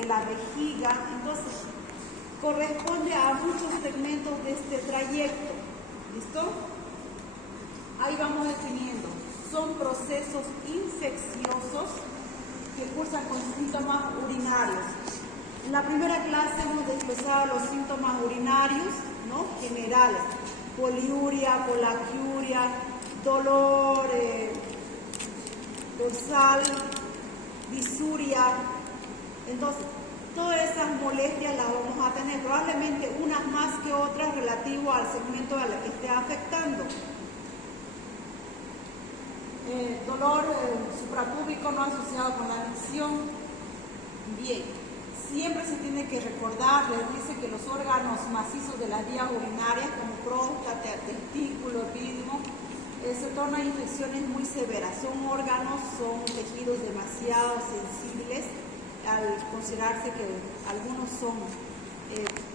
de la vejiga. Entonces, corresponde a muchos segmentos de este trayecto. ¿Listo? Ahí vamos definiendo. Son procesos infecciosos que cursan con síntomas urinarios. En la primera clase hemos desglosado los síntomas urinarios, ¿no? Generales: poliuria, colaquiuria, dolor dorsal, disuria. Entonces, todas esas molestias las vamos a tener, probablemente unas más que otras relativo al segmento al que esté afectando. Dolor suprapúbico no asociado con la adicción. Bien, siempre se tiene que recordar, les dice que los órganos macizos de las vías urinarias, como próstata, testículo, epidimo, se tornan infecciones muy severas. Son órganos, son tejidos demasiado sensibles, al considerarse que algunos son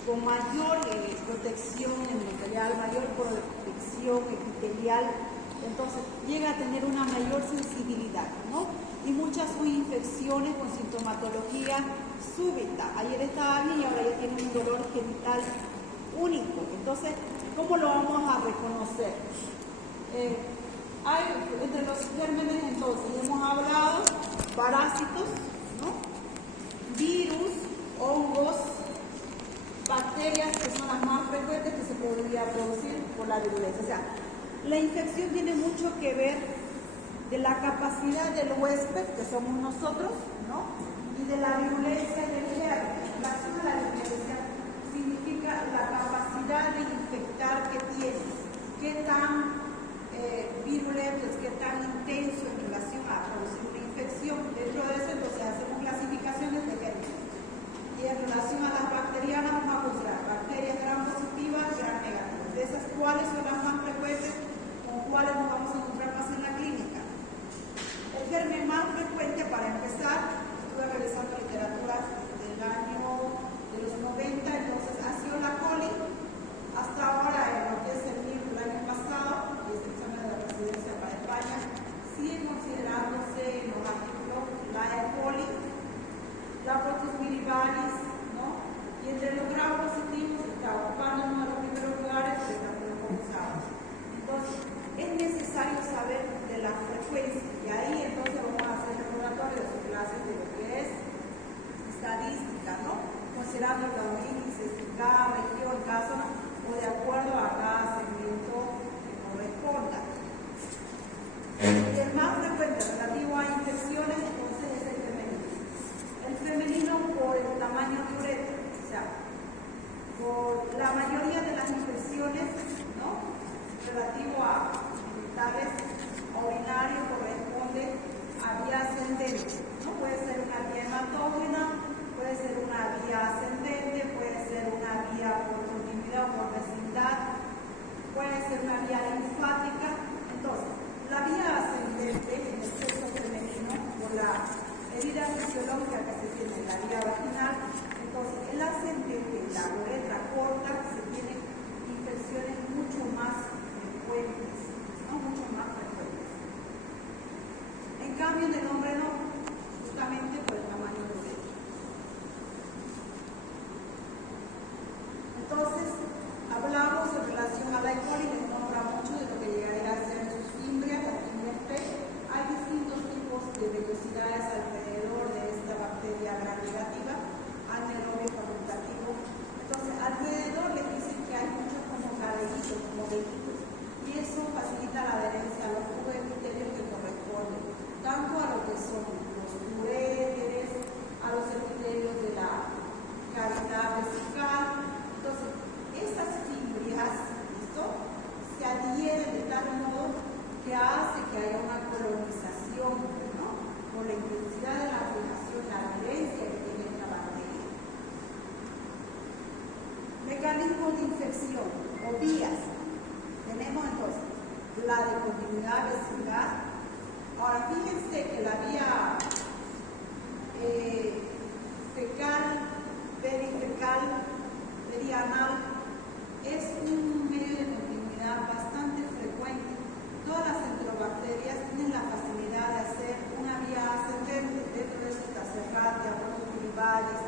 con mayor protección endotelial, mayor protección epitelial. Entonces llega a tener una mayor sensibilidad, ¿no? Y muchas son infecciones con sintomatología súbita. Ayer estaba bien y ahora ya tiene un dolor genital único. Entonces, ¿cómo lo vamos a reconocer? Hay entre los gérmenes, entonces, hemos hablado parásitos, ¿no? Virus, hongos, bacterias, que son las más frecuentes que se podría producir por la virulencia. O sea, la infección tiene mucho que ver de la capacidad del huésped, que somos nosotros, ¿no? Y de la virulencia del germen. En relación a la virulencia significa la capacidad de infectar que tiene, qué tan virulento es, qué tan intenso en relación a producir una infección. Dentro de eso, entonces, hacemos clasificaciones de gérmenes. Y en relación a las bacterianas, vamos a considerar bacterias gram positivas, gram negativas. De esas, ¿cuáles son las más frecuentes? ¿Cuáles nos vamos a encontrar más en la clínica? El germen más frecuente, para empezar, estuve revisando literatura del año de los 90, entonces ha sido la coli. Hasta ahora, en lo que es el libro del año pasado, y este examen de la presidencia para España, sigue considerándose en los artículos la E. coli, la Proteus mirabilis, ¿no? Y entre los grados positivos está ocupando uno de los primeros lugares de Staphylococcus aureus. Entonces, es necesario saber de la frecuencia, y ahí entonces vamos a hacer el laboratorio de sus clases de lo que es estadística, ¿no? Considerando los índices de cada región, cada zona, o de acuerdo a cada segmento que corresponda. El más frecuente relativo a infecciones, entonces, es el femenino. El femenino por el tamaño de uretra, o sea, por la mayoría de las infecciones, ¿no? Relativo a genitales urinarios corresponde a vía ascendente, ¿no? Puede ser una vía hematógena, puede ser una vía ascendente, puede ser una vía por continuidad o por vecindad, puede ser una vía linfática. Entonces, la vía ascendente en el sexo femenino, por la herida fisiológica que se tiene en la vía vaginal, entonces el ascendente, la uretra corta, se tienen infecciones mucho más frecuentes, ¿no? Mucho más frecuentes. En cambio, en el hombre no, justamente por el tamaño del uretra. Entonces, hablamos en relación a la E. coli, les nombra mucho de lo que llegaría a ser sus fimbrias, la fimbria P. Hay distintos tipos de vellosidades alrededor de esta bacteria gram negativa, anaerobio facultativo. Entonces, alrededor les dicen que hay muchos como cadenitos, como velitos, y eso facilita la adherencia a los tubos epitelios que corresponden, tanto a lo que son los uréteres, a los epitelios de la cavidad vesical. Entonces, esas fimbrias, ¿listo?, se adhieren de tal modo que hace que haya una colonización, ¿no?, por la intensidad de la fijación, la adherencia que tiene esta bacteria. Mecanismos de infección o vías. Tenemos entonces la de continuidad vesical. Ahora, fíjense que la vía fecal, perifecal, perianal es un medio de continuidad bastante frecuente. Todas las enterobacterias tienen la facilidad de hacer una vía ascendente. Dentro de eso está Serratia, Proteus mirabilis,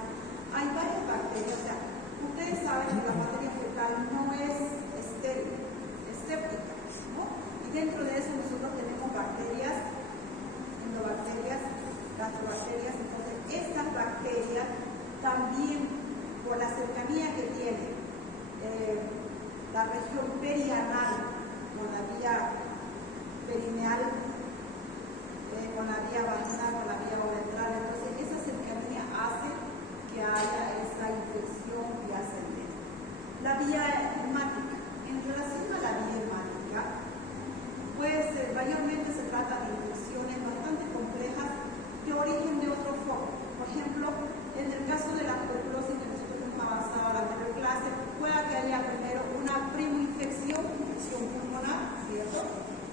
también por la cercanía que tiene la región perianal con la vía perineal, con la vía vaginal, con la vía uretral. Entonces esa cercanía hace que haya esa infección vía ascendente. La vía hemática. En relación a la vía hemática, pues mayormente se trata de infecciones bastante complejas de origen de otro foco. Por ejemplo, en el caso de la tuberculosis que nosotros hemos avanzado a la anterior clase, pueda que haya primero una infección pulmonar, ¿cierto?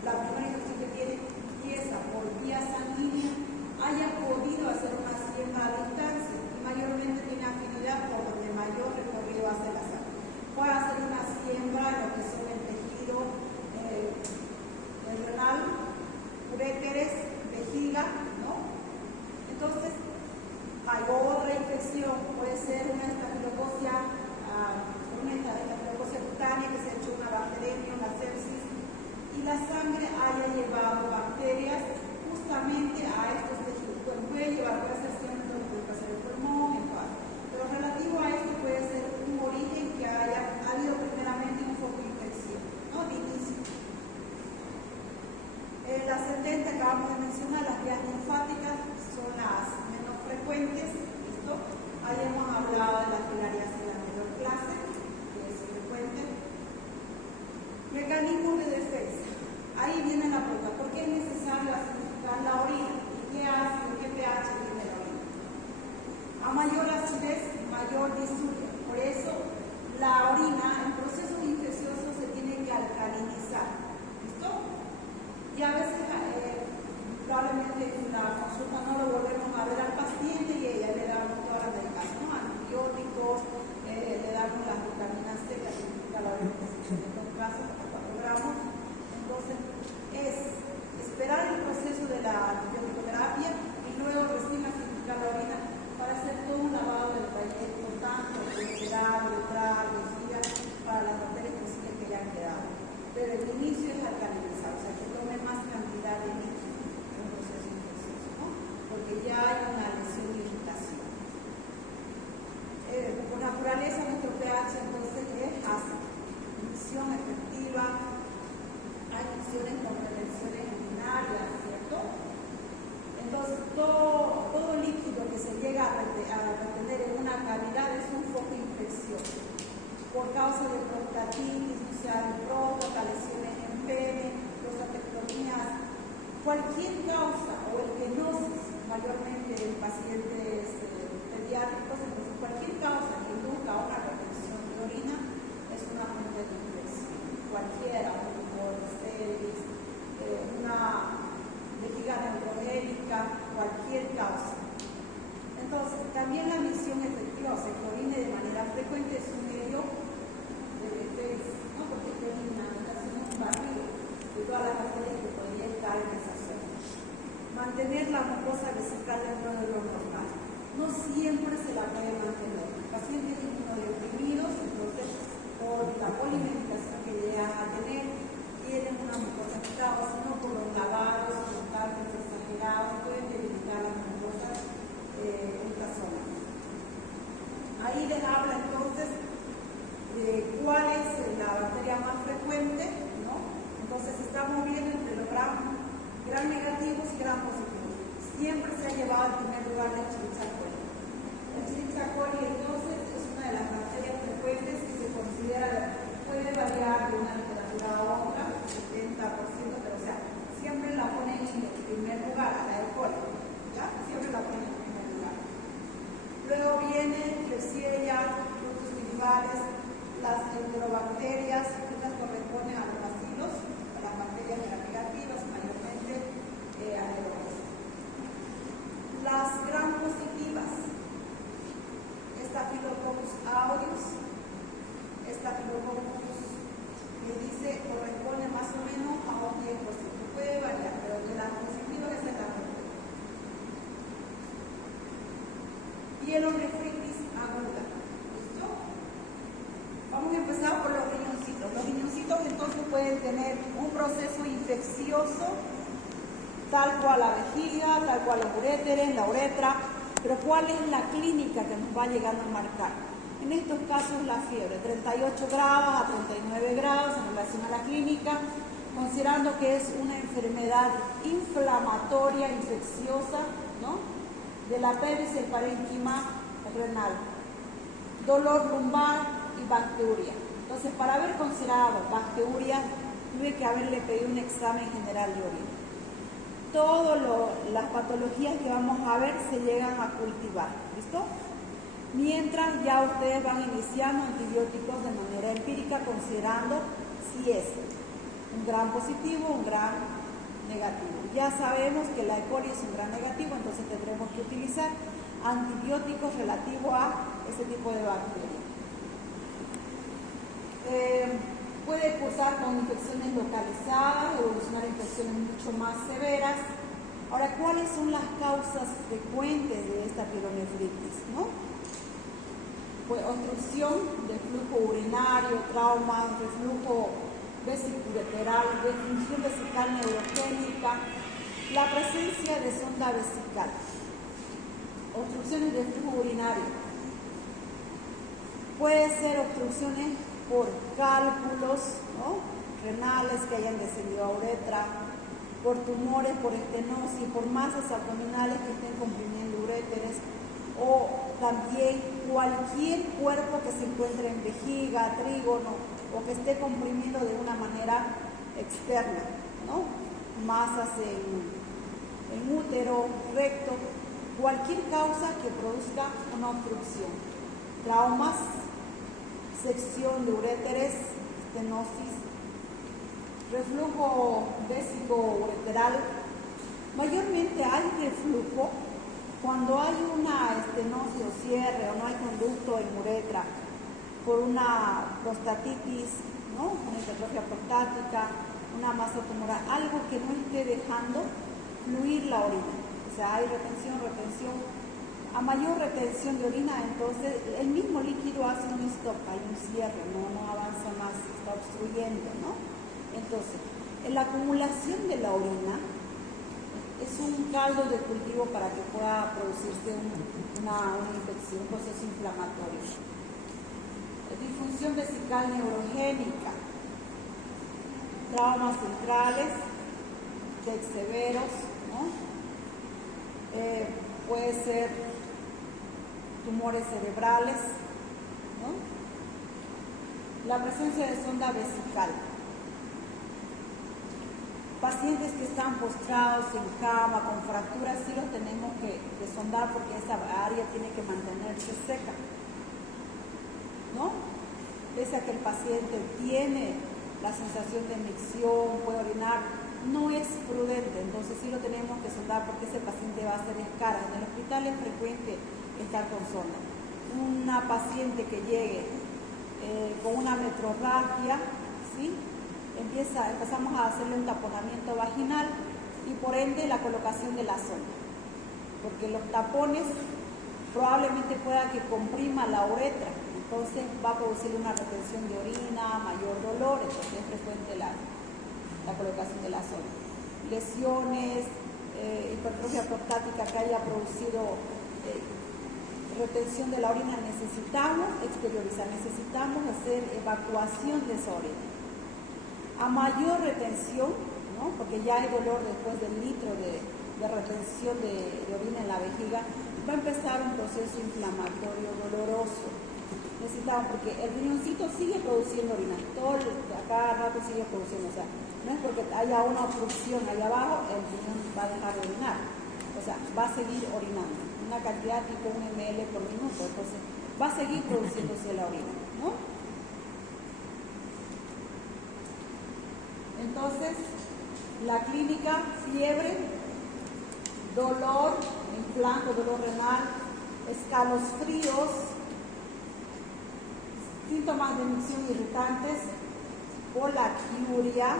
La primera infección que tiene empieza por vía sanguínea, haya podido hacer una siembra a distancia y mayormente tiene afinidad por donde mayor recorrido hace la sangre. Puede hacer una siembra en lo que son el tejido renal, uréteres, vejiga, ¿no? Entonces, hay otra infección, puede ser una estafilococia cutánea que se ha hecho una bacteriemia, una sepsis, y la sangre haya llevado bacterias justamente a estos tejidos. Puede llevar, puede ser siempre lo que puede ser el pulmón, el cuadro. Pero relativo a esto puede ser un origen que haya habido primeramente un foco de infección, ¿no? De inicio. El ascendente, acabamos de mencionar, las vías linfáticas son las menos frecuentes. ¿Listo? Ahí hemos hablado de las filarias en la anterior clase, que es frecuente. Mecanismos de defensa. Ahí viene la pregunta, ¿por qué es necesario acidificar la orina? ¿Y qué ácido, qué pH tiene la orina? A mayor acidez, mayor disuria. Por eso, la orina en procesos infecciosos se tiene que alcalinizar. ¿Listo? Y a veces, probablemente en la consulta no lo volvemos a ver al paciente y ella le damos todas las medicaciones, ¿no? Antibióticos, le damos las vitaminas C, que significa la organización de 2 casos hasta 4 gramos. Entonces, es esperar el proceso de la antibiótico-terapia y luego recién acidificar la orina para hacer todo un lavado del trayecto, tanto uretral, vejiga, para las bacterias posibles que hayan quedado. Pero el inicio es alcalinizar, o sea, que tome más cantidad de líquido en un proceso infeccioso, ¿no? Porque ya hay una lesión de irritación. Por naturaleza, nuestro pH entonces es ácido. Inhibición efectiva, hay inhibiciones con prevenciones urinarias, ¿cierto? Entonces, todo líquido que se llega a retener en una cavidad es un foco de infección. Por causa de prostatitis, o sea, de próstata, lesiones en pene, prostatectomías, cualquier causa o estenosis, mayormente en pacientes pediátricos, entonces cualquier causa que induzca una retención de orina es una fuente de infección. Cualquiera, un tumor de cervix, una vejiga neurogénica, cualquier causa. Entonces, también la misión efectiva, o sea, que orine de manera frecuente es un medio de defensa, ¿no? Porque te orina, está haciendo un barrido de todas las bacterias que podrían estar en esa zona. Mantener la mucosa vesical dentro de lo normal. No siempre se la puede mantener. El paciente es inmunodeprimidos, entonces, por la polimedicación que llegan a tener, tienen una mucosa afectada, sino por los lavados, los cambios exagerados, pueden debilitar las mucosas en esta zona. Ahí les habla entonces de cuál es la bacteria más frecuente, ¿no? Entonces estamos viendo entre los gram negativos y gram positivos. Siempre se ha llevado al primer lugar la Escherichia coli. La Escherichia coli entonces es una de las bacterias frecuentes que se considera, puede variar de una literatura a otra, 70%, pero o sea, siempre la ponen en el primer lugar, a la E. coli, ¿ya? Siempre la ponen en primer lugar. Luego viene Klebsiella, frutos linfales, las enterobacterias, estas corresponden a los bacilos, a las bacterias negativas, mayormente anaerobias. Las gram positivas, Staphylococcus aureus, Staphylococcus que dice corresponde más o menos a un 10%, puede variar, pero de las positivas es la mayoría. Pielonefritis aguda. ¿Listo? Vamos a empezar por los riñoncitos. Los riñoncitos entonces pueden tener un proceso infeccioso tal cual la vejiga, tal cual los uréteres, la uretra, Pero ¿cuál es la clínica que nos va llegando a marcar? En estos casos la fiebre, 38 grados a 39 grados en relación a la clínica, considerando que es una enfermedad inflamatoria, infecciosa, ¿no? De la pelvis y el parénquima renal, dolor lumbar y bacteriuria. Entonces, para haber considerado bacteriuria, tuve que haberle pedido un examen general de orina. Todas las patologías que vamos a ver se llegan a cultivar, ¿listo? Mientras ya ustedes van iniciando antibióticos de manera empírica, considerando si es un gran positivo o un gran negativo. Ya sabemos que la E. coli es un gran negativo, entonces tendremos que utilizar antibióticos relativos a ese tipo de bacterias. Puede cursar con infecciones localizadas, evolucionar infecciones mucho más severas. Ahora, ¿cuáles son las causas frecuentes de esta pielonefritis, ¿no? Pues obstrucción del flujo urinario, traumas, reflujo vesiculoteral, disfunción vesical neurogénica, la presencia de sonda vesical, obstrucciones del flujo urinario. Puede ser obstrucciones por cálculos, ¿no? renales que hayan descendido a uretra, por tumores, por estenosis, por masas abdominales que estén comprimiendo uréteres, o también cualquier cuerpo que se encuentre en vejiga, trígono, o que esté comprimiendo de una manera externa, ¿no? Masas en útero, recto, cualquier causa que produzca una obstrucción. Traumas, sección de uréteres, estenosis, reflujo vésico-ureteral. Mayormente hay reflujo cuando hay una estenosis o cierre o no hay conducto en uretra por una prostatitis, ¿no? Una hipertrofia prostática, una masa tumoral, algo que no esté dejando fluir la orina. O sea, hay retención. A mayor retención de orina, entonces el mismo líquido hace un stop, hay un cierre, no avanza más, está obstruyendo, ¿no? Entonces, la acumulación de la orina es un caldo de cultivo para que pueda producirse una infección, un proceso inflamatorio. Disfunción vesical neurogénica, traumas centrales, TEC severos, ¿no? Puede ser tumores cerebrales, ¿no? La presencia de sonda vesical. Pacientes que están postrados en cama con fracturas, sí los tenemos que sondar porque esa área tiene que mantenerse seca, ¿no? Pese a que el paciente tiene la sensación de micción, puede orinar, no es prudente, entonces sí lo tenemos que sondar porque ese paciente va a hacer escaras. En el hospital es frecuente estar con sonda. Una paciente que llegue con una metrorragia, ¿sí? Empezamos a hacerle un taponamiento vaginal y por ende la colocación de la sonda, porque los tapones probablemente pueda que comprima la uretra, entonces va a producir una retención de orina, mayor dolor, entonces es frecuente la colocación de la sonda. Lesiones, hipertrofia prostática que haya producido retención de la orina, necesitamos exteriorizar, necesitamos hacer evacuación de esa orina. A mayor retención, ¿no? Porque ya hay dolor después del litro de retención de orina en la vejiga, va a empezar un proceso inflamatorio doloroso. Necesitamos, porque el riñoncito sigue produciendo orina, a cada rato sigue produciendo, o sea, no es porque haya una obstrucción allá abajo, el riñón va a dejar de orinar, o sea, va a seguir orinando, una cantidad tipo 1 ml por minuto, entonces va a seguir produciéndose la orina, ¿no? Entonces, la clínica, fiebre, dolor, implanto, dolor renal, escalofríos, síntomas de micción irritantes, polaquiuria,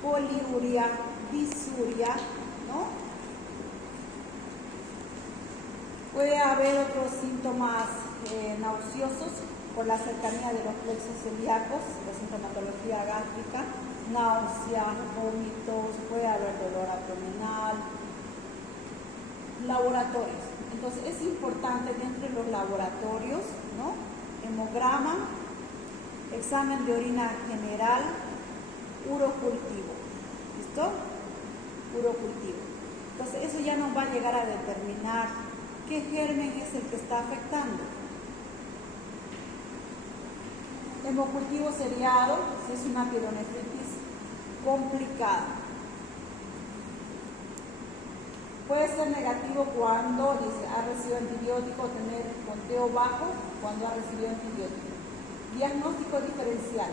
poliuria, disuria, ¿no? Puede haber otros síntomas nauseosos por la cercanía de los plexos celíacos, la sintomatología gástrica, náuseas, vómitos, puede haber dolor abdominal, Laboratorios. Entonces es importante dentro de los laboratorios, ¿no? Hemograma, examen de orina general, urocultivo. ¿Listo? Urocultivo. Entonces eso ya nos va a llegar a determinar qué germen es el que está afectando. Hemocultivo seriado, si es una pielonefritis complicada. Puede ser negativo cuando ha recibido antibiótico, tener conteo bajo cuando ha recibido antibiótico. Diagnóstico diferencial.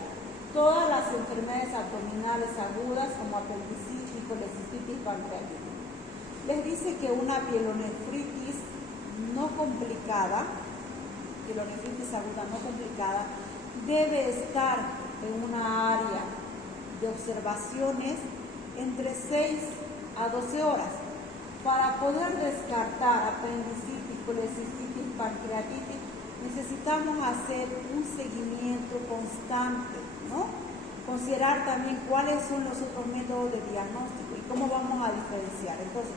Todas las enfermedades abdominales agudas como apendicitis, colecistitis, pancreatitis. Les dice que una pielonefritis no complicada, pielonefritis aguda no complicada, debe estar en una área de observaciones entre 6 a 12 horas. Para poder descartar apendicitis, colecistitis, pancreatitis, necesitamos hacer un seguimiento constante, ¿no? Considerar también cuáles son los otros métodos de diagnóstico y cómo vamos a diferenciar. Entonces,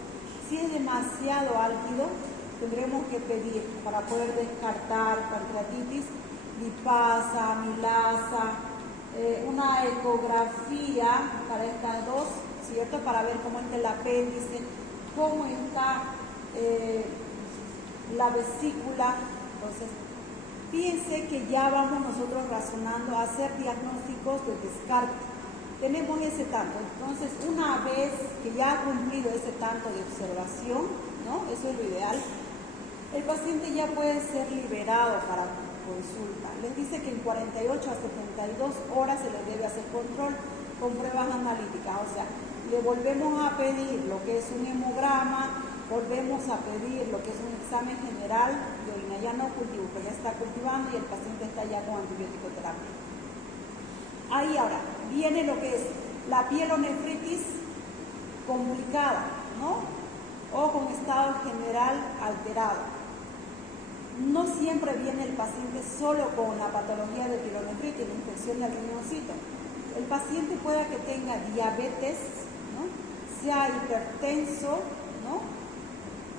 si es demasiado álgido, tendremos que pedir para poder descartar pancreatitis, lipasa, amilasa, una ecografía para estas dos, ¿cierto? Para ver cómo está el apéndice, cómo está la vesícula. Entonces, fíjense que ya vamos nosotros razonando a hacer diagnósticos de descarte. Tenemos ese tanto. Entonces, una vez que ya ha cumplido ese tanto de observación, ¿no? Eso es lo ideal, el paciente ya puede ser liberado para consulta. Les dice que en 48 a 72 horas se le debe hacer control con pruebas analíticas. O sea, le volvemos a pedir lo que es un hemograma, volvemos a pedir lo que es un examen general de orina, ya no cultivo, pero ya está cultivando y el paciente está ya con antibiótico terapia. Ahí ahora viene lo que es la pielonefritis complicada, ¿no? O con estado general alterado. No siempre viene el paciente solo con la patología de pielonefritis, la infección del riñoncito. El paciente pueda que tenga diabetes, ¿no? Sea hipertenso, ¿no?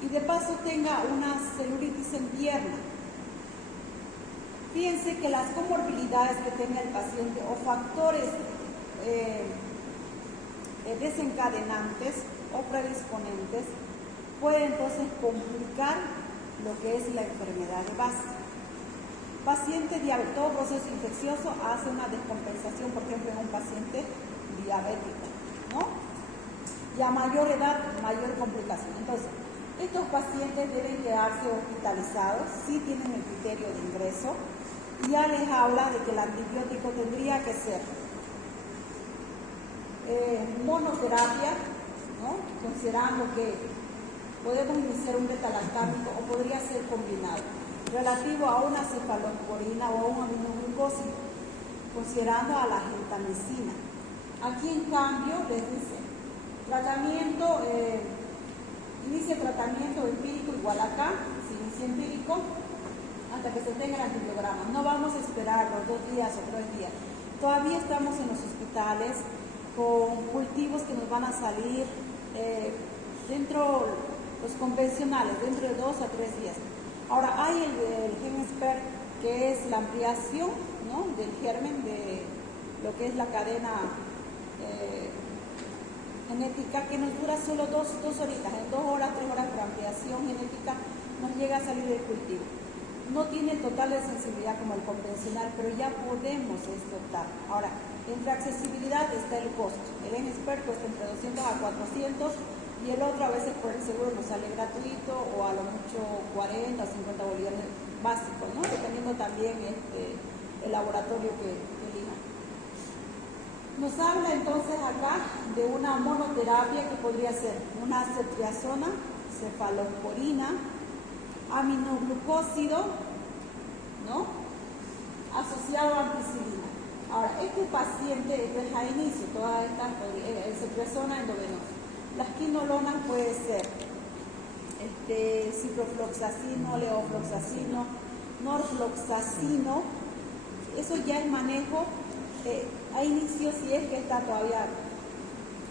Y de paso tenga una celulitis en pierna. Fíjense que las comorbilidades que tenga el paciente o factores desencadenantes o predisponentes pueden entonces complicar lo que es la enfermedad de base. Paciente diabético, todo proceso infeccioso hace una descompensación, por ejemplo, en un paciente diabético, ¿no? Y a mayor edad, mayor complicación. Entonces, estos pacientes deben quedarse hospitalizados, si tienen el criterio de ingreso, y ya les habla de que el antibiótico tendría que ser monoterapia, ¿no? Considerando que podemos iniciar un beta-lactámico o podría ser combinado, relativo a una cefalosporina o a un aminoglucósido, considerando a la gentamicina. Aquí en cambio les dice, tratamiento, inicia tratamiento empírico igual acá, se inicia empírico, hasta que se tenga el antibiograma. No vamos a esperar los 2 días o 3 días. Todavía estamos en los hospitales con cultivos que nos van a salir dentro, los convencionales, dentro de 2 a 3 días. Ahora hay el GenExpert, que es la ampliación, ¿no? Del germen de lo que es la cadena genética, que nos dura solo 2 horitas, en 2 horas, 3 horas por ampliación genética nos llega a salir del cultivo. No tiene total de sensibilidad como el convencional, pero ya podemos optar. Ahora, entre accesibilidad está el costo. El GenExpert cuesta entre 200 a 400 y el otro a veces por el seguro nos sale gratuito o a lo mucho 40 o 50 bolivianos básicos, ¿no? Dependiendo también el laboratorio que elijan. Nos habla entonces acá de una monoterapia que podría ser una ceftriaxona, cefalosporina, aminoglucósido, ¿no? Asociado a ampicilina. Ahora, este paciente, esto es a inicio, todas estas, ceftriaxona endovenosa. Las quinolonas puede ser ciprofloxacino, levofloxacino, norfloxacino. Eso ya es manejo a inicio si es que está todavía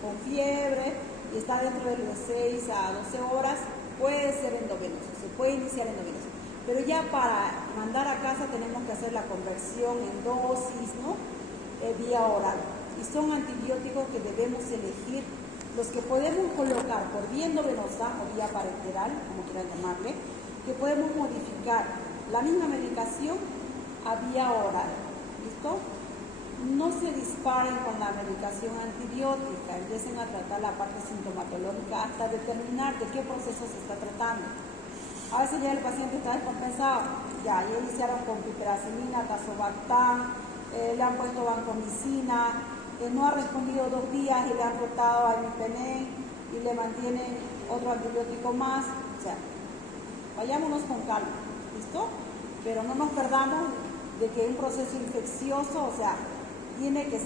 con fiebre y está dentro de 6 a 12 horas. puede ser endovenoso, se puede iniciar endovenoso. Pero ya para mandar a casa tenemos que hacer la conversión en dosis, ¿no? Vía oral. Y son antibióticos que debemos elegir, los que podemos colocar por vía endovenosa o vía parenteral, como quieran llamarle, que podemos modificar la misma medicación a vía oral. ¿Listo? No se disparen con la medicación antibiótica, empiecen a tratar la parte sintomatológica hasta determinar de qué proceso se está tratando. A veces ya el paciente está descompensado, ya iniciaron con piperacilina, tazobactam, le han puesto vancomicina, no ha respondido 2 días y le han rotado a imipenem y le mantienen otro antibiótico más. O sea, vayámonos con calma, ¿listo? Pero no nos perdamos de que un proceso infeccioso, o sea, tiene que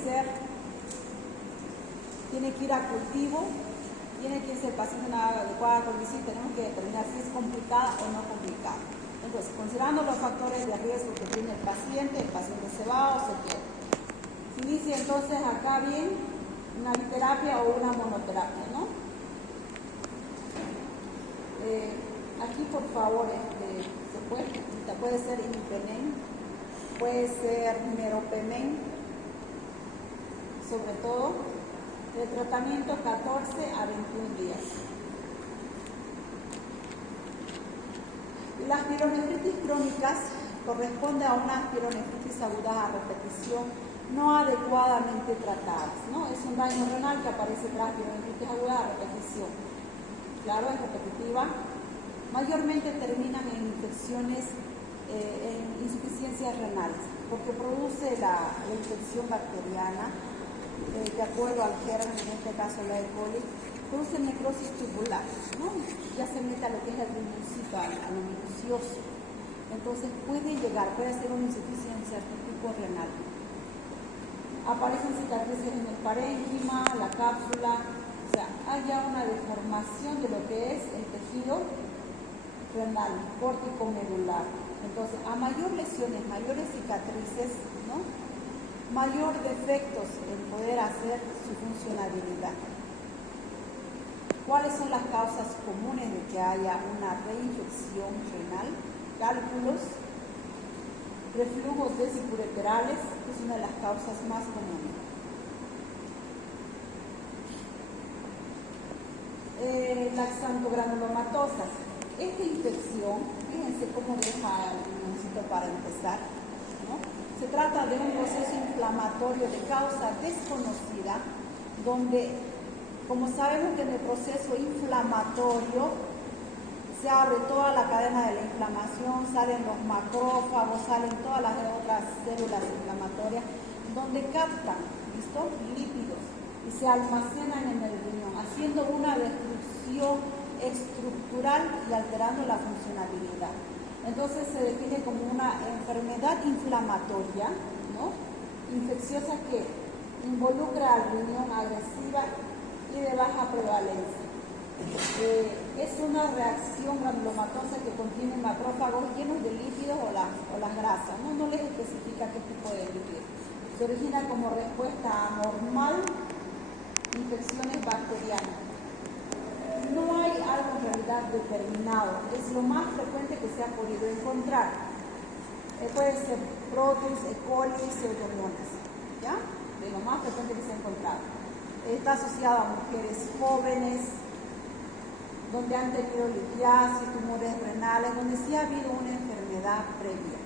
ir a cultivo, tiene que irse el paciente en una adecuada condición, tenemos que determinar si es complicada o no complicada. Entonces, considerando los factores de riesgo que tiene el paciente se va o se queda. Se inicia entonces acá bien una biterapia o una monoterapia, ¿no? Aquí por favor, puede ser imipenem, puede ser meropenem, sobre todo, el tratamiento 14 a 21 días. Las pielonefritis crónicas corresponde a unas pielonefritis agudas a repetición no adecuadamente tratadas, ¿no? Es un daño renal que aparece tras pielonefritis aguda a repetición. Claro, es repetitiva. Mayormente terminan en infecciones, en insuficiencias renales, porque produce la infección bacteriana, de acuerdo al germen, en este caso la E. coli, produce necrosis tubular, ¿no? Ya se mete a lo que es el riñoncito, a lo minucioso. Entonces puede ser una insuficiencia tipo renal. Aparecen cicatrices en el parénquima, la cápsula, o sea, hay ya una deformación de lo que es el tejido renal, córtico-medular. Entonces, a mayor lesiones, mayores cicatrices, ¿no? Mayor defectos en poder hacer su funcionabilidad. ¿Cuáles son las causas comunes de que haya una reinfección renal? Cálculos, reflujos vesiculoterales, que es una de las causas más comunes. Laxantogranulomatosas. Esta infección, fíjense cómo deja el riñoncito para empezar, ¿no? Se trata de un proceso inflamatorio de causa desconocida, donde, como sabemos que en el proceso inflamatorio se abre toda la cadena de la inflamación, salen los macrófagos, salen todas las otras células inflamatorias, donde captan, ¿listo?, lípidos y se almacenan en el riñón, haciendo una destrucción estructural y alterando la funcionalidad. Entonces se define como una enfermedad inflamatoria, ¿no?, infecciosa que involucra al riñón, agresiva y de baja prevalencia. Es una reacción granulomatosa que contiene macrófagos llenos de lípidos o las grasas, no les especifica qué tipo de lípidos. Se origina como respuesta anormal a infecciones bacterianas. No hay algo en realidad determinado, es lo más frecuente que se ha podido encontrar. Puede ser Proteus, E. coli, Pseudomonas, ¿ya? De lo más frecuente que se ha encontrado. Está asociado a mujeres jóvenes, donde han tenido litiasis, tumores renales, donde sí ha habido una enfermedad previa.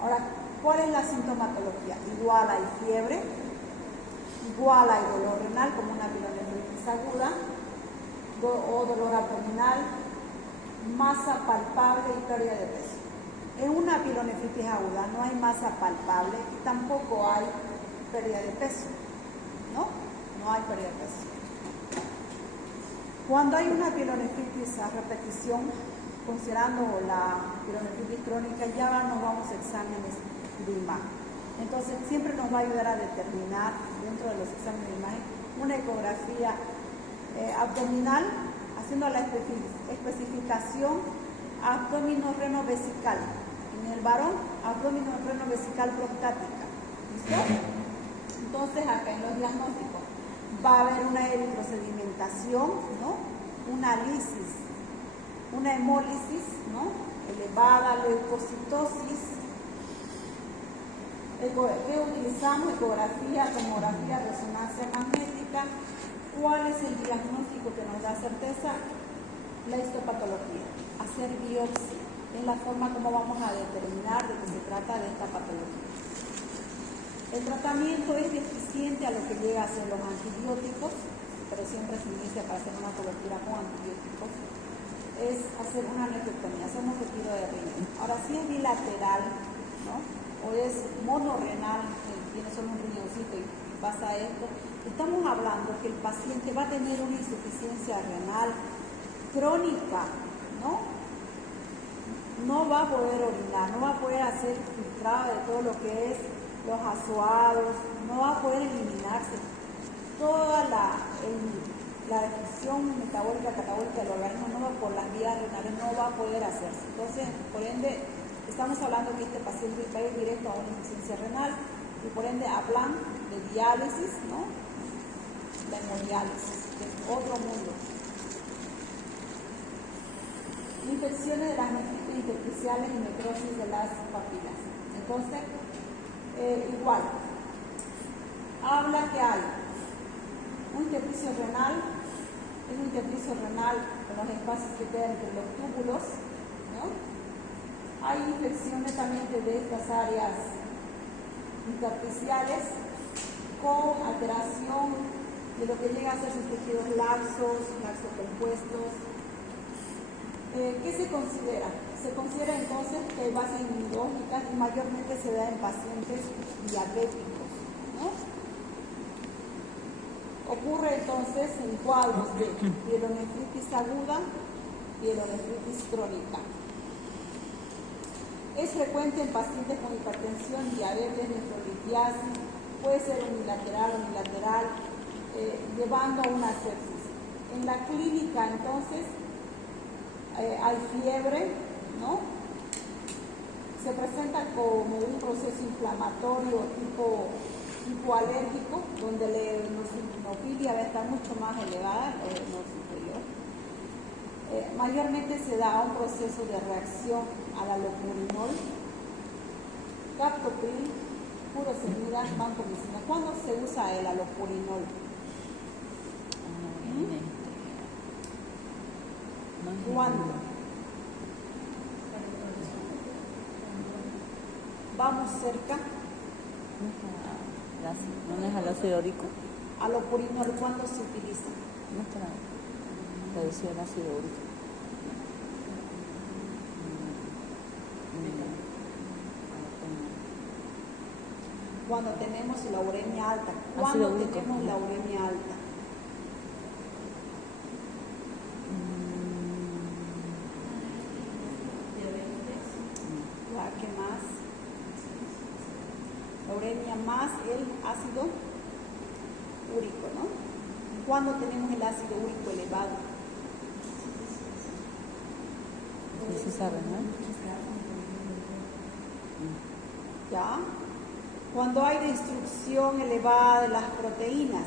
Ahora, ¿cuál es la sintomatología? Igual hay fiebre, igual hay dolor renal, como una pielonefritis aguda, o dolor abdominal, masa palpable y pérdida de peso. En una pielonefritis aguda no hay masa palpable y tampoco hay pérdida de peso, ¿no? No hay pérdida de peso. Cuando hay una pielonefritis a repetición, considerando la pielonefritis crónica, ya nos vamos a exámenes de imagen. Entonces, siempre nos va a ayudar a determinar, dentro de los exámenes de imagen, una ecografía abdominal, haciendo la especificación abdominorrenovesical. En el varón, abdominorrenovesical prostática. ¿Listo? Entonces, acá en los diagnósticos va a haber una eritrosedimentación, ¿no?, una lisis una hemólisis, ¿no?, elevada, leucocitosis. ¿Qué utilizamos? Ecografía, tomografía, resonancia magnética. ¿Cuál es el diagnóstico que nos da certeza? La histopatología. Hacer biopsia es la forma como vamos a determinar de que se trata de esta patología. El tratamiento es deficiente a lo que llega a ser los antibióticos, pero siempre se inicia para hacer una cobertura con antibióticos. Es hacer una nefrectomía, hacer un retiro de riñón. Ahora, si es bilateral, ¿no?, o es monorrenal, que tiene solo un riñoncito y pasa esto, estamos hablando que el paciente va a tener una insuficiencia renal crónica, ¿no? No va a poder orinar, no va a poder hacer filtrado de todo lo que es los azoados, no va a poder eliminarse. Toda la digestión metabólica, catabólica del organismo no va por las vías renales, no va a poder hacerse. Entonces, por ende, estamos hablando que este paciente va a ir directo a una insuficiencia renal y por ende hablan de diálisis, ¿no?, la hemodiálisis, que es otro mundo. Infecciones de las nefritis intersticiales y necrosis de las papilas. Entonces, igual, habla que hay un intersticio renal, es un intersticio renal con los espacios que quedan entre los túbulos, ¿no? Hay infecciones también de estas áreas intersticiales con alteración de lo que llega a ser sus tejidos laxos compuestos. ¿Qué se considera? Se considera entonces que hay bases inmunológicas y mayormente se da en pacientes diabéticos, ¿no? Ocurre entonces en cuadros de pielonefritis aguda, pielonefritis crónica. Es frecuente en pacientes con hipertensión, diabetes, nefrolitiasis, puede ser unilateral, llevando a una sepsis. En la clínica, entonces, hay fiebre, ¿no? Se presenta como un proceso inflamatorio tipo alérgico, donde la eosinofilia va a estar mucho más elevada, no superior. Mayormente se da un proceso de reacción al alopurinol, captopril, furosemida, vancomicina. ¿Cuándo se usa el alopurinol? ¿Cuándo? Vamos cerca. ¿No es el ácido úrico? Alopurinol, ¿cuándo se utiliza? No está reducido el ácido úrico. Cuando tenemos la uremia alta. ¿Cuándo tenemos la uremia alta? ¿Qué más? La uremia más el ácido úrico, ¿no? ¿Cuándo tenemos el ácido úrico elevado? Sí se sabe, ¿no? ¿Ya? Cuando hay destrucción elevada de las proteínas.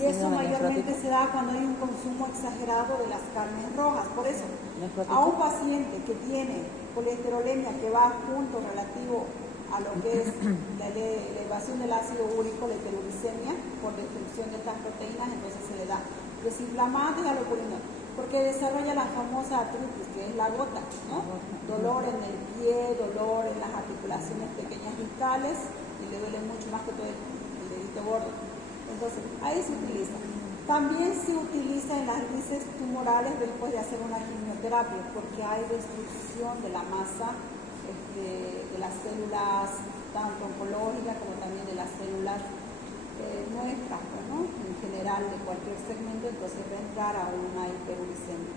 Y eso mayormente se da cuando hay un consumo exagerado de las carnes rojas. Por eso, a un paciente que tiene colesterolemia que va junto relativo a lo que es la elevación del ácido úrico, la hiperuricemia, por destrucción de estas proteínas, entonces se le da desinflamante y alopurinol, porque desarrolla la famosa artritis, que es la gota, ¿no? Dolor en el pie, dolor en las articulaciones pequeñas discales, y le duele mucho más que todo el dedito gordo. Entonces, ahí se utiliza. También se utiliza en las crisis tumorales después de hacer una quimioterapia, porque hay destrucción de la masa de las células, tanto oncológicas como también de las células nuestras, ¿no? En general, de cualquier segmento, entonces va a entrar a una hiperuricemia.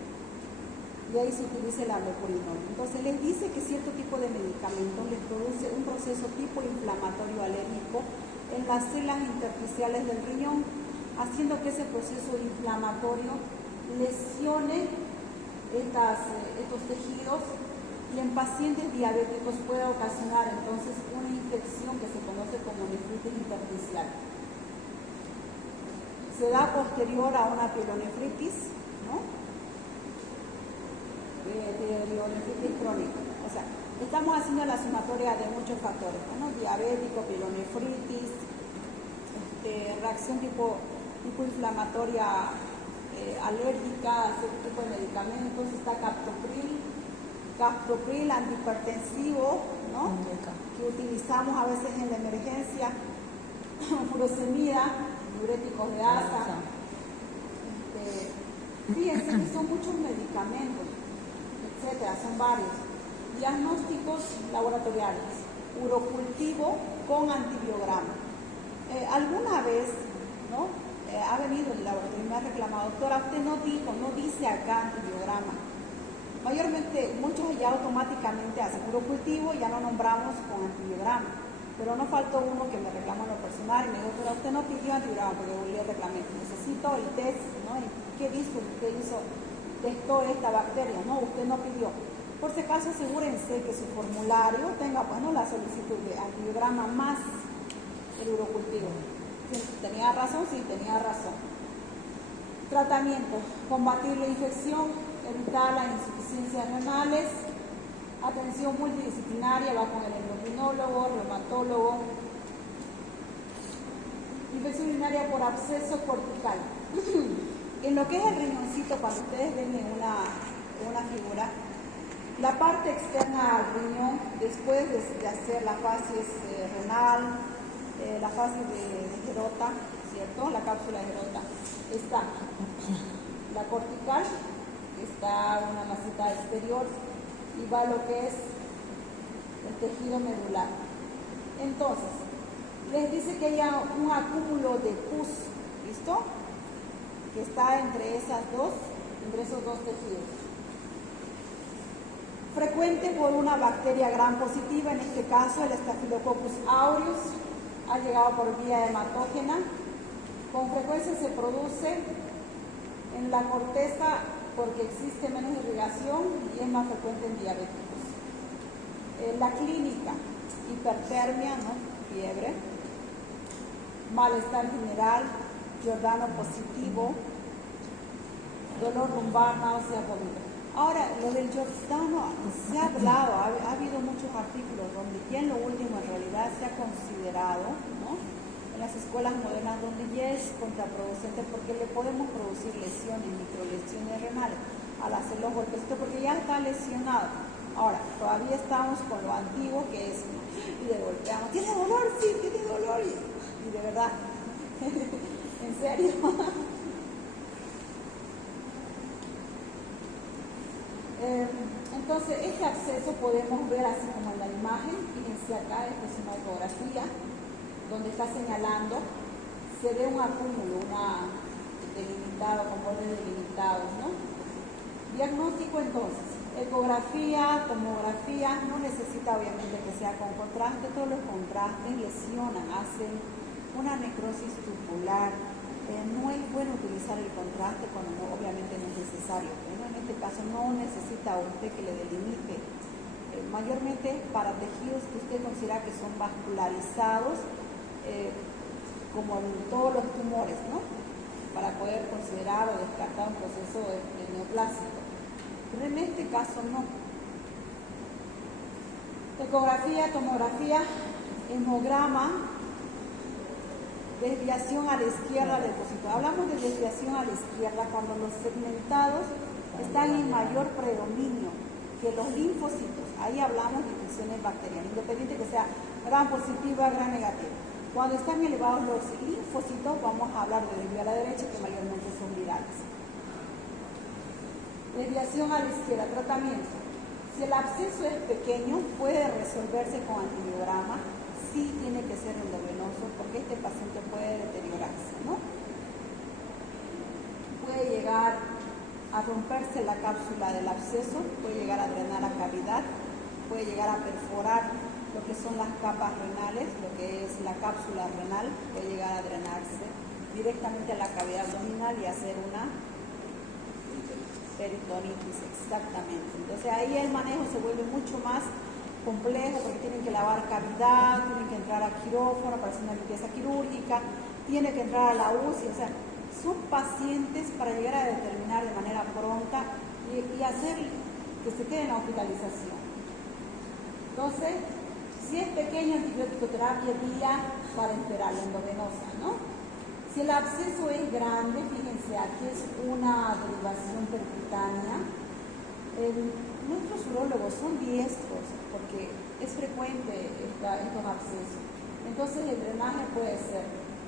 Y ahí se utiliza el alopurinol. Entonces les dice que cierto tipo de medicamentos les produce un proceso tipo inflamatorio alérgico en las células intersticiales del riñón, haciendo que ese proceso inflamatorio lesione estos tejidos y en pacientes diabéticos puede ocasionar entonces una infección que se conoce como nefritis intersticial. Se da posterior a una pielonefritis, ¿no? pielonefritis crónica. O sea, estamos haciendo la sumatoria de muchos factores, ¿no? Diabético, pielonefritis, reacción tipo inflamatoria alérgica a cierto tipo de medicamentos. Está captopril antihipertensivo, ¿no? Que utilizamos a veces en la emergencia, furosemida, diuréticos de asa. Fíjense que son muchos medicamentos, etcétera, son varios. Diagnósticos laboratoriales, urocultivo con antibiograma. Alguna vez, ¿no? Ha venido el laboratorio y me ha reclamado, doctora, usted no dice acá antibiograma. Mayormente, muchos ya automáticamente hacen urocultivo y ya no nombramos con antibiograma. Pero no faltó uno que me reclamó en lo personal y me dijo, pero usted no pidió antibiograma, porque yo le reclamé, necesito el test, ¿no? ¿Qué dijo? Usted testó esta bacteria, ¿no? Usted no pidió. Por si acaso, asegúrense que su formulario tenga, pues, ¿no?, la solicitud de antibiograma más el urocultivo. ¿Tenía razón? Sí, tenía razón. Tratamiento: combatir la infección, evitar las insuficiencias renales, atención multidisciplinaria, va con el endocrinólogo, reumatólogo. Infección urinaria por absceso cortical. En lo que es el riñoncito, cuando ustedes ven en una figura, la parte externa al riñón, después de hacer la facies renal, la fase de Gerota, ¿cierto? La cápsula de Gerota, está la cortical, está una masita exterior y va lo que es el tejido medular. Entonces, les dice que hay un acúmulo de pus, ¿listo? Que está entre esos dos tejidos. Frecuente por una bacteria gram positiva, en este caso el Staphylococcus aureus, ha llegado por vía hematógena. Con frecuencia se produce en la corteza porque existe menos irrigación y es más frecuente en diabéticos. La clínica: hipertermia, ¿no?, fiebre, malestar general, Giordano positivo, dolor lumbar, náusea, vómito. Ahora, lo del Giordano se ha hablado, ha habido muchos artículos donde ya en lo último en realidad se ha considerado, ¿no?, en las escuelas modernas, donde ya es contraproducente porque le podemos producir lesiones, microlesiones renales al hacer los golpes, porque ya está lesionado. Ahora, todavía estamos con lo antiguo que es, y le golpeamos, ¿tiene dolor? Sí, tiene dolor. Y de verdad, en serio. Entonces, este absceso podemos ver así como en la imagen. Fíjense acá, esta es una ecografía donde está señalando, se ve un acúmulo, delimitado, con bordes delimitados, ¿no? Diagnóstico: entonces, ecografía, tomografía, no necesita obviamente que sea con contraste, todos los contrastes lesionan, hacen una necrosis tubular. No es bueno utilizar el contraste cuando obviamente no es necesario, ¿no? En este caso no necesita usted que le delimite, mayormente para tejidos que usted considera que son vascularizados, como en todos los tumores, ¿no?, para poder considerar o descartar un proceso neoplásico. Pero en este caso no. Ecografía, tomografía, hemograma, desviación a la izquierda del depósito. Hablamos de desviación a la izquierda cuando los segmentados están en mayor predominio que los linfocitos. Ahí hablamos de infecciones bacterianas, independiente que sea gram positiva, gram negativa. Cuando están elevados los linfocitos, vamos a hablar de desvío a la derecha, que mayormente son virales. Desviación a la izquierda, tratamiento. Si el absceso es pequeño, puede resolverse con antibiograma. Sí tiene que ser endovenoso porque este paciente puede deteriorarse, ¿no? Puede llegar a romperse la cápsula del absceso, puede llegar a drenar la cavidad, puede llegar a perforar lo que son las capas renales, lo que es la cápsula renal, puede llegar a drenarse directamente a la cavidad abdominal y hacer una peritonitis, exactamente. Entonces ahí el manejo se vuelve mucho más complejo porque tienen que lavar cavidad, tienen que entrar a quirófano para hacer una limpieza quirúrgica, tiene que entrar a la UCI, o sea, son pacientes para llegar a determinar de manera pronta y hacer que se quede en la hospitalización. Entonces, si es pequeño, antibiótico terapia vía parenteral endovenosa, ¿no? Si el absceso es grande, fíjense, aquí es una derivación percutánea. Nuestros urólogos son diestros porque es frecuente estos abscesos. Entonces el drenaje puede ser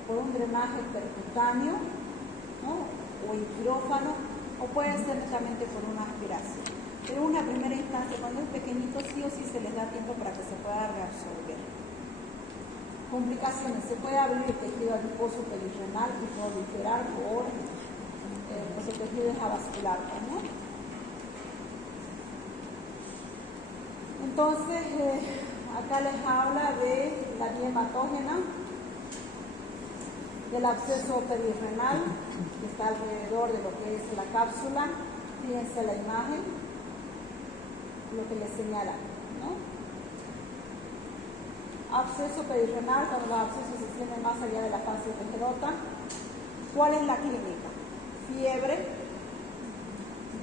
por un drenaje percutáneo, ¿no? O en quirófano, o puede ser netamente por una aspiración. Pero en una primera instancia, cuando es pequeñito, sí o sí se les da tiempo para que se pueda reabsorber. Complicaciones: se puede abrir el tejido adiposo perirrenal y proliferar por el tejido avascular, ¿no? Entonces, acá les habla de la vía hematógena, del absceso perirrenal, que está alrededor de lo que es la cápsula. Fíjense la imagen, lo que les señala, ¿no? Absceso perirrenal, cuando los abscesos se extienden más allá de la fase tejerota. ¿Cuál es la clínica? Fiebre,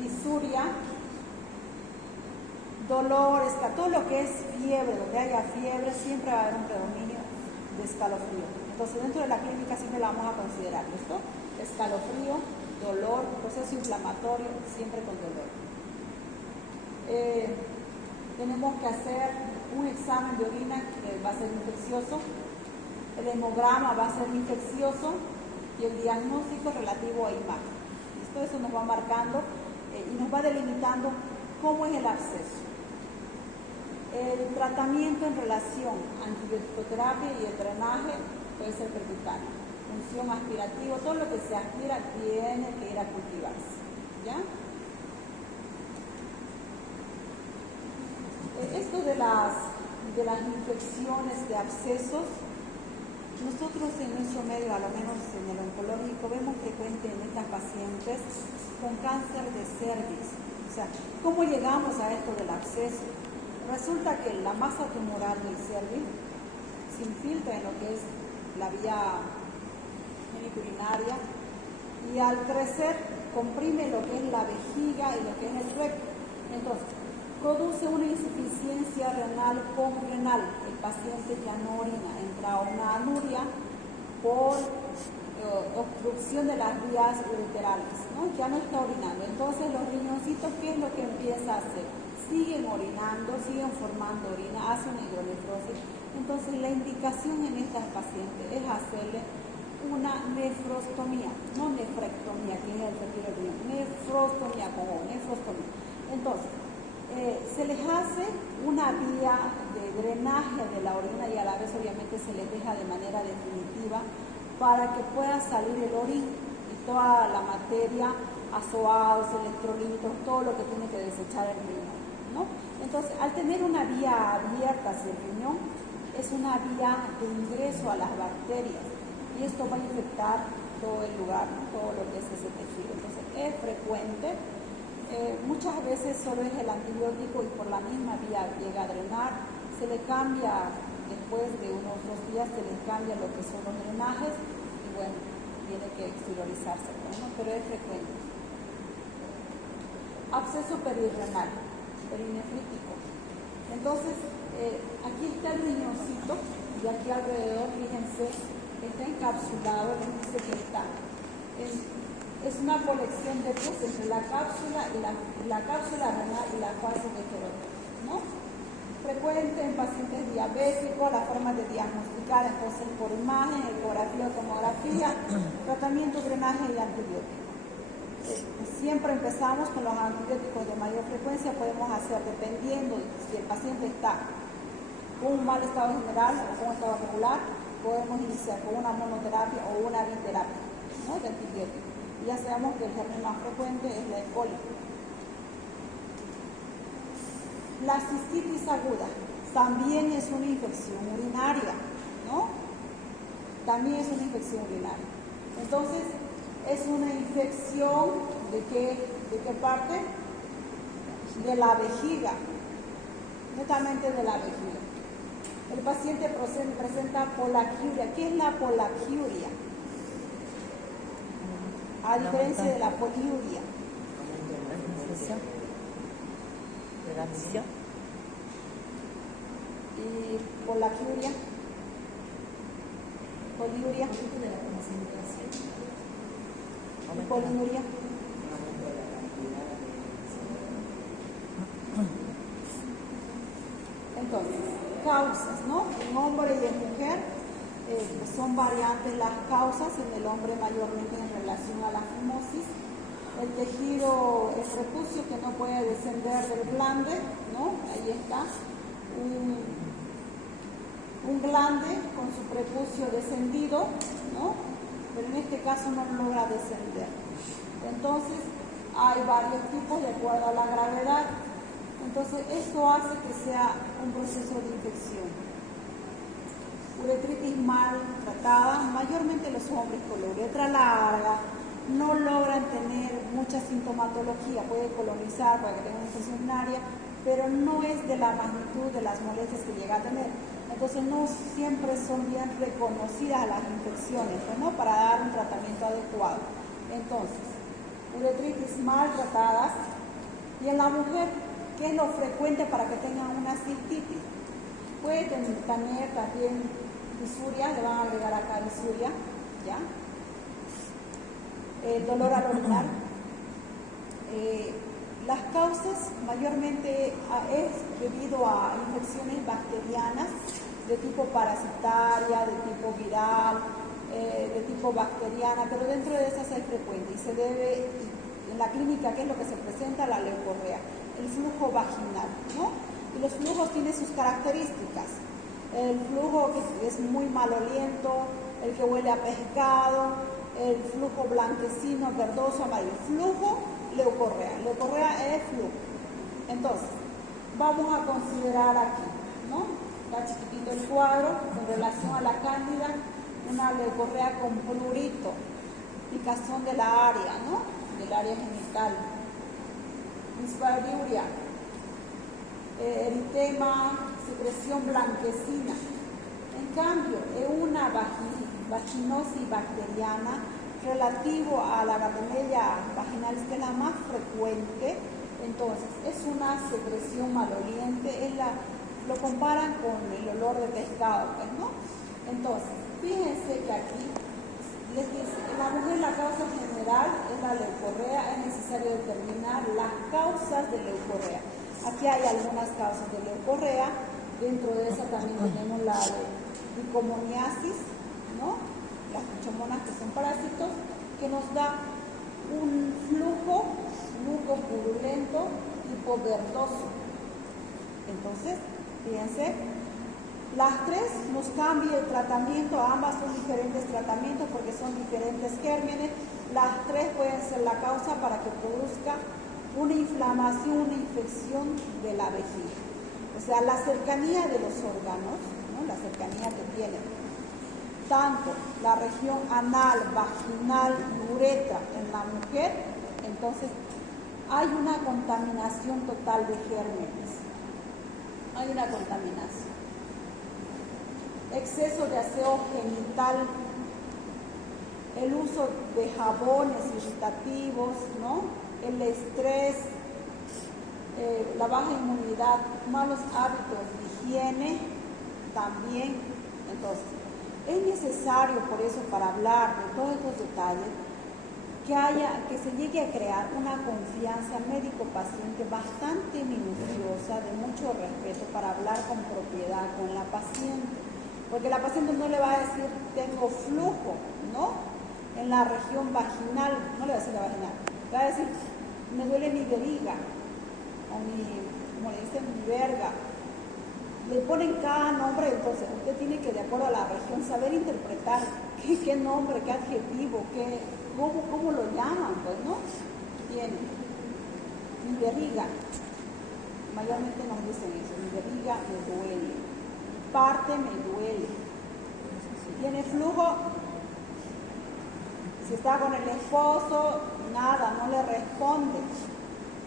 disuria, dolor, todo lo que es fiebre, donde haya fiebre, siempre va a haber un predominio de escalofrío. Entonces, dentro de la clínica siempre la vamos a considerar, ¿listo? Escalofrío, dolor, proceso inflamatorio, siempre con dolor. Tenemos que hacer un examen de orina que va a ser infeccioso, el hemograma va a ser infeccioso y el diagnóstico relativo a imagen. ¿Listo? Eso nos va marcando y nos va delimitando cómo es el absceso. El tratamiento en relación a antibiótico-terapia y el drenaje puede ser percutáneo. Función aspirativa, todo lo que se aspira tiene que ir a cultivarse. ¿Ya? Esto de las infecciones de abscesos, nosotros en nuestro medio, a lo menos en el oncológico, vemos frecuente en estas pacientes con cáncer de cervix. O sea, ¿cómo llegamos a esto del absceso? Resulta que la masa tumoral del cervix se infiltra en lo que es la vía urinaria y al crecer comprime lo que es la vejiga y lo que es el recto. Entonces, produce una insuficiencia renal congrenal. El paciente ya no orina, entra una anuria por obstrucción de las vías ureterales, ¿no? Ya no está orinando. Entonces los riñoncitos, ¿qué es lo que empieza a hacer? Siguen orinando, siguen formando orina, hacen hidronefrosis. Entonces la indicación en estas pacientes es hacerle una nefrostomía, no nefrectomía, que es el retiro del riñón, nefrostomía como nefrostomía. Entonces, se les hace una vía de drenaje de la orina y a la vez obviamente se les deja de manera definitiva para que pueda salir el orín y toda la materia, azoados, electrolitos, todo lo que tiene que desechar el riñón, ¿no? Entonces, al tener una vía abierta hacia el riñón, es una vía de ingreso a las bacterias y esto va a infectar todo el lugar, ¿no? Todo lo que es ese tejido. Entonces, es frecuente. Muchas veces solo es el antibiótico y por la misma vía llega a drenar, se le cambia, después de unos 2 días se le cambia lo que son los drenajes y bueno, tiene que exteriorizarse, ¿no? Pero es frecuente. Absceso perirrenal, perinefrítico. Entonces, aquí está el riñoncito y aquí alrededor, fíjense, está encapsulado, dice que está es una colección de pus entre la cápsula y la cápsula renal y la fase tejerota, ¿no? Frecuente en pacientes diabéticos, la forma de diagnosticar entonces por imagen, ecografía o tomografía, tratamiento, drenaje y antibiótico. Siempre empezamos con los antibióticos de mayor frecuencia, podemos hacer, dependiendo si el paciente está con un mal estado general o con un estado regular, podemos iniciar con una monoterapia o una biterapia, ¿no? De antibióticos. Ya sabemos que el germen más frecuente es la E. coli. La cistitis aguda también es una infección urinaria, ¿no? También es una infección urinaria. Entonces, es una infección ¿de qué parte? De la vejiga, netamente de la vejiga. El paciente presenta polaquiuria. ¿Qué es la polaquiuria? A diferencia de la poliuria. transmisión. Y poliuria. Poliuria. Y polinuria. Entonces, causas, ¿no? En hombre y en mujer son variantes las causas, en el hombre mayormente en relación a la fimosis, el tejido, el prepucio que no puede descender del glande, ¿no? Ahí está, un glande con su prepucio descendido, ¿no? Pero en este caso no logra descender. Entonces, hay varios tipos de acuerdo a la gravedad. Entonces, esto hace que sea un proceso de infección. Uretritis mal tratada, mayormente los hombres con la uretra larga, no logran tener mucha sintomatología, puede colonizar para que tengan una infección urinaria, pero no es de la magnitud de las molestias que llega a tener. Entonces, no siempre son bien reconocidas las infecciones, ¿no? Para dar un tratamiento adecuado. Entonces, uretritis mal tratadas. Y en la mujer, ¿qué es lo frecuente para que tengan una cistitis? Puede tener también disuria, le van a agregar acá disuria, ¿ya? Dolor al orinar. Las causas mayormente es debido a infecciones bacterianas de tipo parasitaria, de tipo viral, de tipo bacteriana, pero dentro de esas es frecuente y se debe, en la clínica, ¿qué es lo que se presenta? La leucorrea, el flujo vaginal, ¿no? Y los flujos tienen sus características. El flujo que es muy maloliento, el que huele a pescado, el flujo blanquecino, verdoso, amarillo. Flujo, leucorrea. Leucorrea es flujo. Entonces, vamos a considerar aquí, ¿no? Está chiquitito el cuadro en relación a la cándida, una leucorrea con prurito, picazón de la área, ¿no? Del área genital. Dispareuria, eritema, secreción blanquecina. En cambio, es una vaginosis bacteriana relativo a la Gardnerella vaginalis, que es la más frecuente. Entonces, es una secreción maloliente, lo comparan con el olor de pescado, pues, ¿no? Entonces, fíjense que aquí les dice, en la mujer la causa general es la leucorrea, es necesario determinar las causas de leucorrea. Aquí hay algunas causas de leucorrea, dentro de esa también tenemos la de licomoniasis, ¿no? Las trichomonas, que son parásitos, que nos da un flujo purulento tipo verdoso. Entonces, fíjense, las tres nos cambia el tratamiento, ambas son diferentes tratamientos porque son diferentes gérmenes. Las tres pueden ser la causa para que produzca una inflamación, una infección de la vejiga. O sea, la cercanía de los órganos, ¿no? La cercanía que tienen, tanto la región anal, vaginal, uretra en la mujer, entonces hay una contaminación total de gérmenes. Hay una contaminación. Exceso de aseo genital, el uso de jabones irritativos, ¿no? El estrés, la baja inmunidad, malos hábitos de higiene también. Entonces, es necesario por eso, para hablar de todos estos detalles, que se llegue a crear una confianza médico-paciente bastante minuciosa, de mucho respeto, para hablar con propiedad con la paciente. Porque la paciente no le va a decir, tengo flujo, ¿no? En la región vaginal, no le va a decir la vaginal, le va a decir, me duele mi veriga, o como le dicen, mi verga. Le ponen cada nombre, entonces usted tiene que, de acuerdo a la región, saber interpretar qué nombre, qué adjetivo, cómo lo llaman, pues, ¿no? Tiene mi verriga, mayormente nos dicen eso, mi verriga me duele, parte me duele. Tiene flujo, si está con el esposo, nada, no le responde.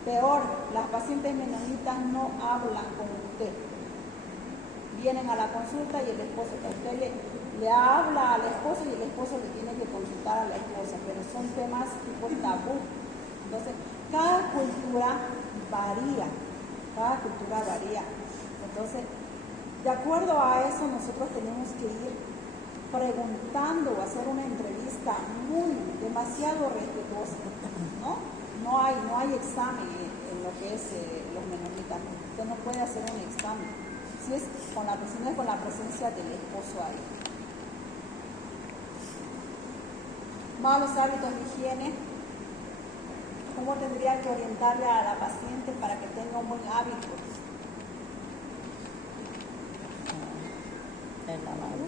Peor, las pacientes menonitas no hablan con usted. Vienen a la consulta y el esposo, usted le habla al esposo y el esposo le tiene que consultar a la esposa, pero son temas tipo tabú. Entonces, cada cultura varía, cada cultura varía. Entonces, de acuerdo a eso, nosotros tenemos que ir preguntando o hacer una entrevista demasiado respetuosa, ¿no? No hay examen en lo que es los menonitas. Usted no puede hacer un examen. Si es con la presencia del esposo ahí. Malos hábitos de higiene. ¿Cómo tendría que orientarle a la paciente para que tenga un buen hábito? El lavado.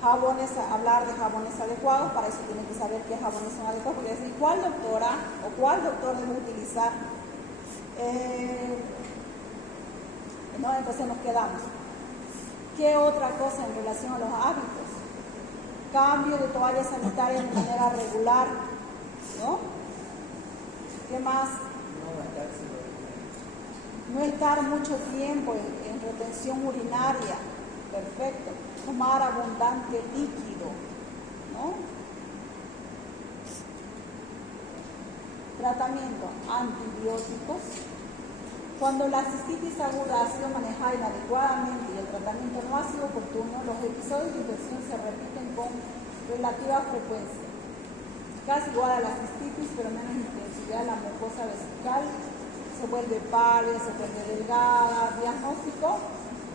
Jabones, hablar de jabones adecuados. Para eso tienen que saber qué jabones son adecuados, porque decir cuál doctora o cuál doctor debe utilizar. No, entonces nos quedamos. ¿Qué otra cosa en relación a los hábitos? Cambio de toallas sanitarias de manera regular, ¿no? ¿Qué más? No estar mucho tiempo en retención urinaria. Perfecto. Tomar abundante líquido, ¿no? Tratamiento, antibióticos. Cuando la cistitis aguda ha sido manejada inadecuadamente y el tratamiento no ha sido oportuno, los episodios de infección se repiten con relativa frecuencia. Casi igual a la cistitis, pero menos intensidad. La mucosa vesical se vuelve pálida, se vuelve delgada. Diagnóstico,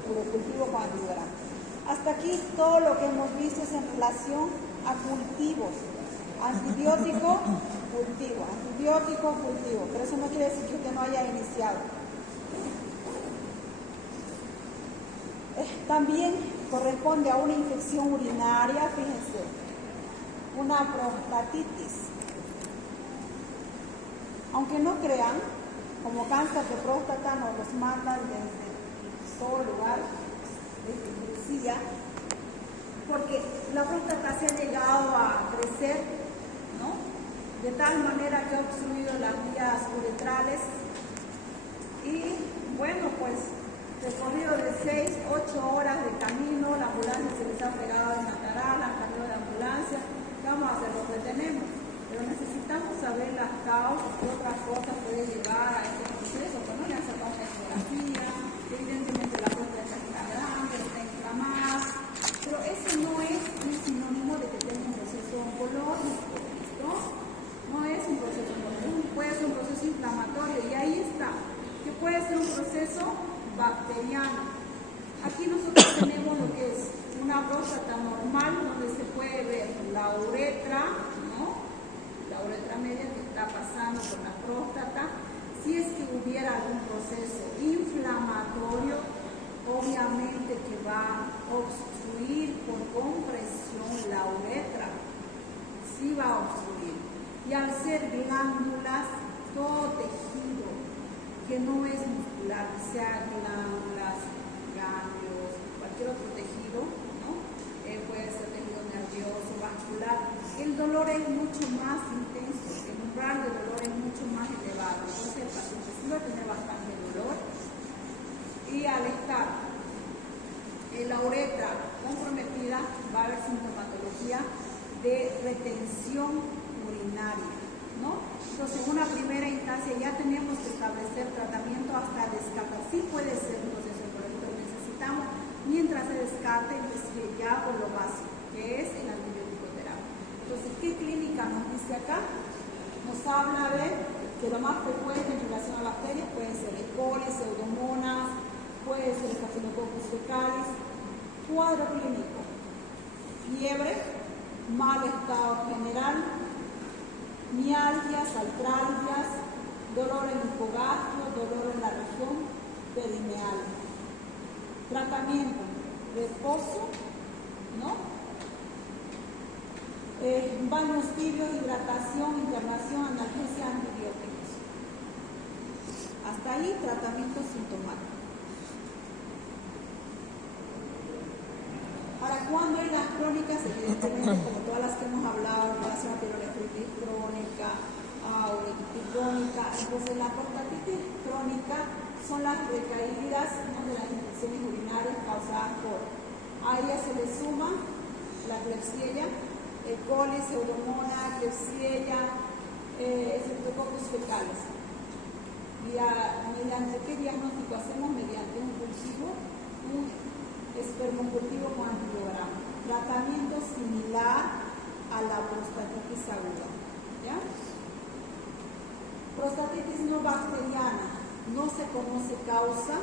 cultivo con antigramos. Hasta aquí todo lo que hemos visto es en relación a cultivos. Antibiótico, cultivo. Antibiótico, cultivo. Pero eso no quiere decir que usted no haya iniciado. También corresponde a una infección urinaria, fíjense, una prostatitis. Aunque no crean, como cáncer de próstata nos los mandan desde todo lugar, desde Grecia, porque la próstata se ha llegado a crecer, ¿no? De tal manera que ha obstruido las vías uretrales y bueno, pues recorrido de 6-8 horas de camino, la ambulancia se les ha pegado en Matará, han cambiado de ambulancia. ¿Qué vamos a hacer? Lo que tenemos. Pero necesitamos saber las causas, qué otras cosas puede llevar a este proceso. Pues no le hace falta ecografía, evidentemente la próstata está grande, está inflamada, pero eso no es un sinónimo de que tenga un proceso oncológico, ¿no? No es un proceso oncológico, puede ser un proceso inflamatorio y ahí está, que puede ser un proceso bacteriano. Aquí nosotros tenemos lo que es una próstata normal, donde se puede ver la uretra, ¿no? La uretra media que está pasando por la próstata. Si es que hubiera algún proceso inflamatorio, obviamente que va a obstruir por compresión la uretra. Sí va a obstruir. Y al ser glándulas, todo tejido que no es muscular, sea glándulas, ganglios, cualquier otro tejido, ¿no? Puede ser tejido nervioso, vascular, el dolor es mucho más intenso, el umbral de dolor es mucho más elevado, entonces el paciente sí va a tener bastante dolor y al estar la uretra comprometida va a haber sintomatología de retención urinaria, ¿no? Entonces, en una primera instancia ya tenemos que establecer tratamiento hasta descartar. Sí puede ser un proceso oncológico, pero necesitamos, mientras se descarte, investigar ya por lo básico, que es el antibiótico terapia. Entonces, ¿qué clínica nos dice acá? Nos habla de que lo más frecuente en relación a bacterias puede ser E. coli, pseudomonas, puede ser Staphylococcus fecalis. Cuadro clínico: fiebre, mal estado general, mialgias, artralgias, dolor en hipogastrio, dolor en la región perineal. Tratamiento: reposo, ¿no? Baños tibios, hidratación, internación, analgesia, antibióticos. Hasta ahí, tratamiento sintomático. Ahora, ¿cuándo hay las crónicas? Evidentemente, como todas las que hemos hablado, en relación a pielonefritis crónica, a uretitis crónica. Entonces, la prostatitis crónica son las recaídas, ¿no?, de las infecciones urinarias causadas por. A ella se le suma la Klebsiella, E. coli, Pseudomonas, Klebsiella, Staphylococcus fecalis. ¿Mediante qué diagnóstico hacemos? Mediante un cultivo, un espermocultivo con antibiograma. Tratamiento similar a la prostatitis aguda. ¿Ya? Prostatitis no bacteriana, no se conoce causa,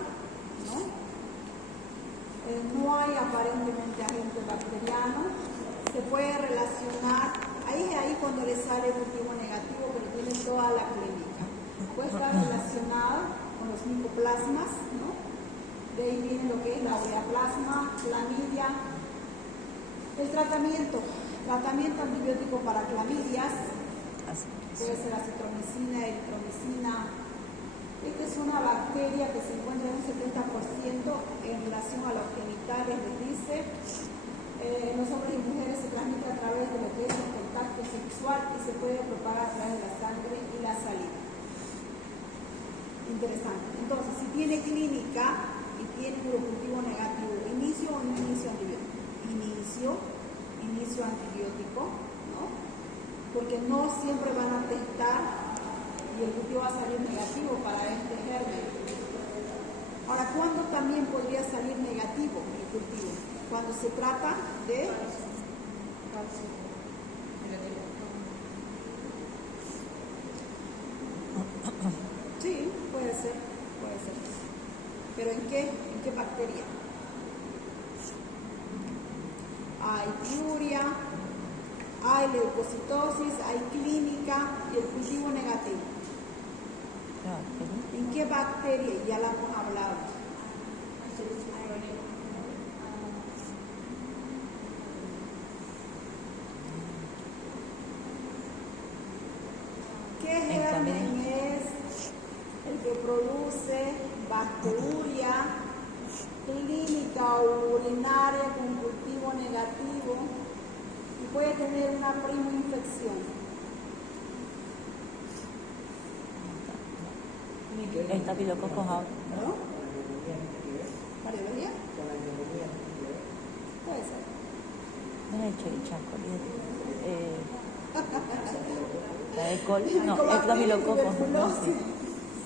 ¿no? No hay aparentemente agente bacteriano, se puede relacionar, ahí es ahí cuando le sale cultivo negativo, pero tiene toda la clínica. Puede estar relacionada con los micoplasmas, ¿no? De ahí viene lo que es la ureaplasma, clamidia. El tratamiento antibiótico para clamidias, puede ser acitromicina, eritromicina. Esta es una bacteria que se encuentra en un 70% en relación a los genitales, les dice. En los hombres y mujeres se transmite a través de lo que es el contacto sexual y se puede propagar a través de la sangre y la saliva. Interesante. Entonces, si tiene clínica y tiene urocultivo negativo, inicio o no inicio antibiótico. Inicio antibiótico, ¿no? Porque no siempre van a testar y el cultivo va a salir negativo para este germen. Ahora, ¿cuándo también podría salir negativo el cultivo? Cuando se trata de sí, puede ser. ¿Pero en qué bacteria? Hay piuria, hay leucocitosis, hay clínica y el cultivo negativo. ¿En qué bacteria? Ya la hemos hablado. ¿Qué germen es el que produce bacteria clínica o urinaria con cultivo negativo y puede tener una prima infección? Estafilococcus aureus. ¿No? ¿Mariología? Puede ser. No he hecho el chaco. La E. coli, no, Estafilococcus.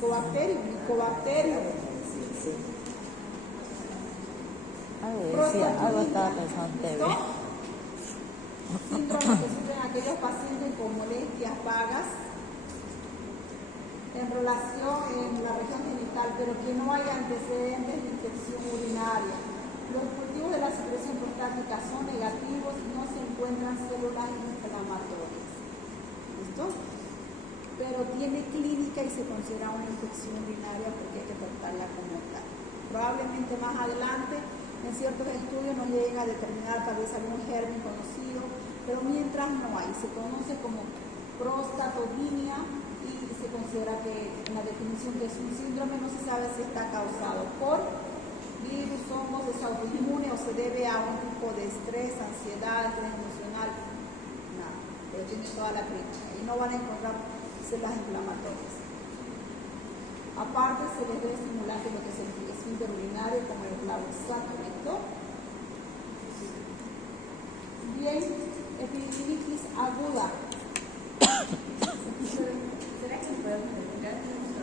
Micobacterio. Algo estaba pensando en TV. Síndrome que sufren aquellos pacientes con molestias vagas en relación en la región genital, pero que no hay antecedentes de infección urinaria. Los cultivos de la secreción prostática son negativos y no se encuentran células inflamatorias. ¿Listo? Pero tiene clínica y se considera una infección urinaria porque hay que tratarla como tal. Probablemente más adelante en ciertos estudios nos lleguen a determinar tal vez algún germen conocido, pero mientras no hay. Se conoce como prostatodynia y se considera que en la definición que es un síndrome no se sabe si está causado por virus, hongos, es autoinmune o se debe a un tipo de estrés, ansiedad, estrés emocional. Nada, pero tiene toda la clínica y no van a encontrar células inflamatorias. Aparte se les debe estimular lo que es el esfínter urinario como el clavosato, ¿listo? Bien, epididimitis aguda. ¿Será que podemos explicar qué es una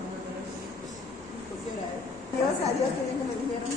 Dios a Dios que bien me dijeron.